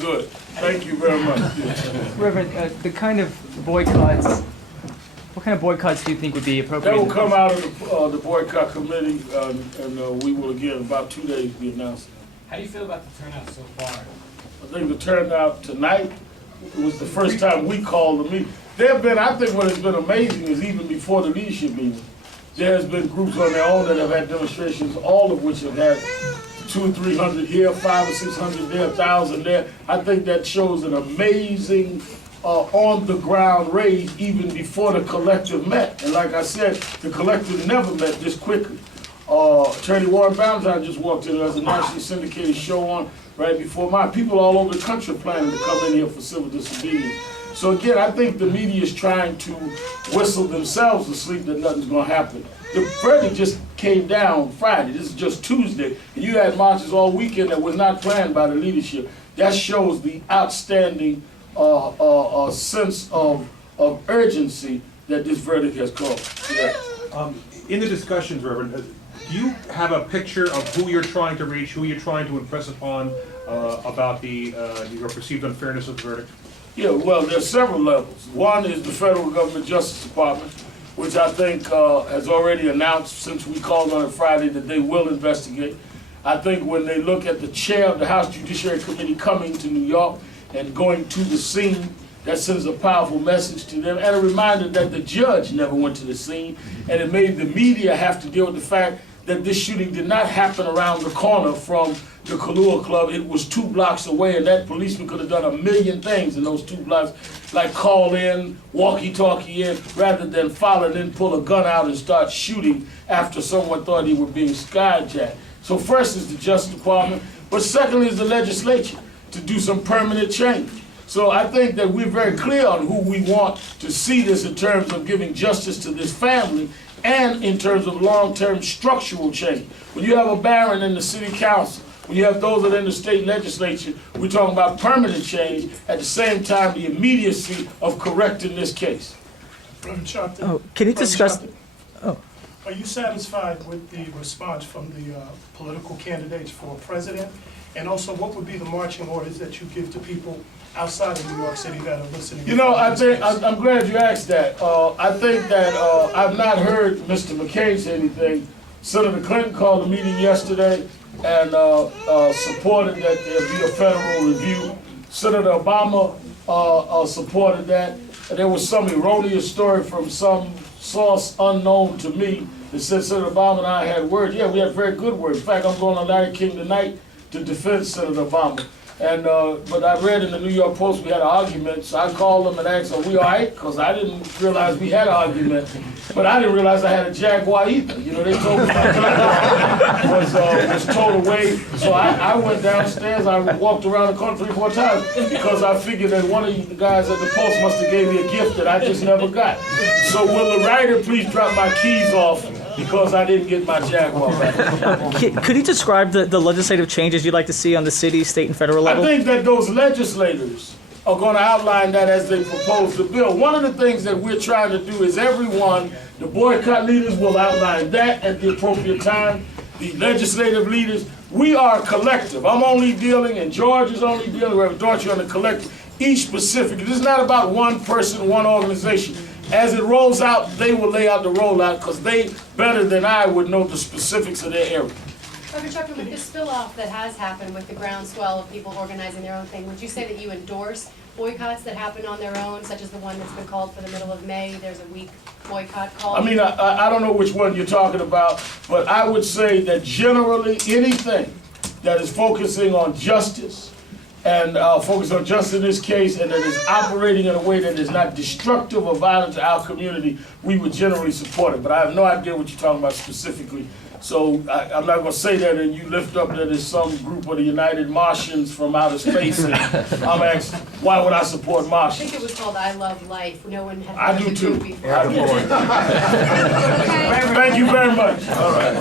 Good. Thank you very much. Reverend, the kind of boycotts, what kind of boycotts do you think would be appropriate? That will come out of the boycott committee, and we will again, in about 2 days, be announcing. How do you feel about the turnout so far? I think the turnout tonight was the first time we called the meeting. There have been, I think what has been amazing is even before the leadership meeting, there has been groups on their own that have had demonstrations, all of which have had 200 or 300 here, 500 or 600 there, 1,000 there. I think that shows an amazing on-the-ground raise even before the collective met. And like I said, the collective never met this quickly. Attorney Warren Valentine just walked in. There's a nationally syndicated show on right before mine. People all over the country are planning to come in here for civil disobedience. So again, I think the media is trying to whistle themselves to sleep that nothing's going to happen. The verdict just came down Friday. This is just Tuesday. And you had marches all weekend that was not planned by the leadership. That shows the outstanding sense of urgency that this verdict has caused. Yeah. In the discussions, Reverend, do you have a picture of who you're trying to reach, who you're trying to impress upon about your perceived unfairness of the verdict? Yeah, well, there's several levels. One is the federal government Justice Department, which I think has already announced since we called on it Friday that they will investigate. I think when they look at the chair of the House Judiciary Committee coming to New York and going to the scene, that sends a powerful message to them and a reminder that the judge never went to the scene, and it made the media have to deal with the fact that this shooting did not happen around the corner from the Kahlua Club. It was 2 blocks away, and that policeman could have done a million things in those 2 blocks, like call in, walkie-talkie in, rather than follow and then pull a gun out and start shooting after someone thought he was being skyjacked. So first is the Justice Department, but secondly is the legislature to do some permanent change. So I think that we're very clear on who we want to see this in terms of giving justice to this family and in terms of long-term structural change. When you have a baron in the city council, when you have those that are in the state legislature, we're talking about permanent change, at the same time the immediacy of correcting this case. Reverend Sharpton. Oh, can you discuss? Are you satisfied with the response from the political candidates for president? And also, what would be the marching orders that you give to people outside of New York City that are listening? You know, I'm glad you asked that. I think that I've not heard Mr. McCain say anything. Senator Clinton called a meeting yesterday and supported that there be a federal review. Senator Obama supported that. And there was some erroneous story from some source unknown to me that said Senator Obama and I had words. Yeah, we had very good words. In fact, I'm going on Larry King tonight to defend Senator Obama. And but I read in the New York Post we had an argument, so I called them and asked, "Are we all right?" Because I didn't realize we had an argument, but I didn't realize I had a Jaguar either. You know, they told me my Jaguar was towed away, so I went downstairs. I walked around the corner 3 or 4 times because I figured that one of the guys at the Post must have gave me a gift that I just never got. So will the writer please drop my keys off? Because I didn't get my Jaguar back. Could you describe the legislative changes you'd like to see on the city, state, and federal level? I think that those legislators are going to outline that as they propose the bill. One of the things that we're trying to do is the boycott leaders will outline that at the appropriate time. The legislative leaders, we are a collective. I'm only dealing, and George is only dealing, Reverend Dortch on the collective, each specific. This is not about one person, one organization. As it rolls out, they will lay out the rollout because they, better than I, would know the specifics of their area. Reverend Sharpton, with the spill-off that has happened with the groundswell of people organizing their own thing, would you say that you endorse boycotts that happen on their own, such as the one that's been called for the middle of May? There's a week boycott called. I mean, I don't know which one you're talking about, but I would say that generally anything that is focusing on justice and focus on justice in this case, and that is operating in a way that is not destructive or violent to our community, we would generally support it. But I have no idea what you're talking about specifically. So I'm not going to say that, and you lift up that it's some group of the United Martians from outer space, and I'm asked, why would I support I Martians? think it was called I Love Life. No one had I heard do the too. group before. I do. Thank you very much. All right.